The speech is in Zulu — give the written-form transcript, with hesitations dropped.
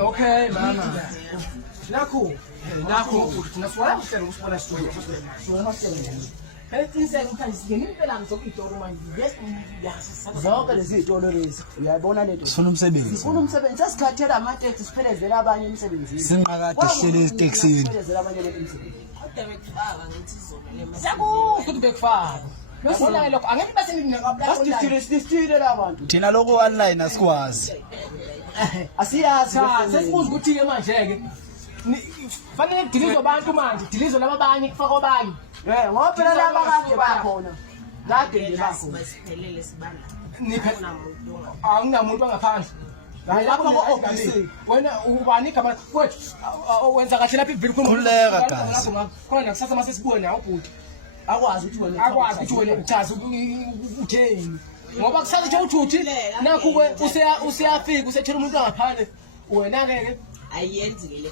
Okay, mama. Nakho naswala uhlelo usibona studio. Zonke lezi zitolo lezi uyayibona lento sifuna umsebenzi sifuna umsebenzi sesikhathela amateksi siphelezela abanye emsebenzini sinqakade sihlele eziteksini siphelezela abanye emsebenzini Futhi bekufaka. Losona lokho angeke bese asithile labantu thina lokho online asikwazi asiyazi sesibuza ukuthi ke manje ke fanele dilizwe abantu manje dilizwe labanye kufaka abanye ngoba phela laba kade bakhona kade nje bakhona basiphelele sibala anginamuntu angaphandle hayi lapho ko-ofisi wena ubani igama kwethu wenza kahle lapha ivili Khululeka, guys. khona nakusasa mase sibuye nawe ubhuti akwazi ukuthi wena akwazi ukuthi wena uchaze utheni ngoba kusasa nje uthi nakho useyafika usethela umuntu angaphandle wena ke ayenzi ke le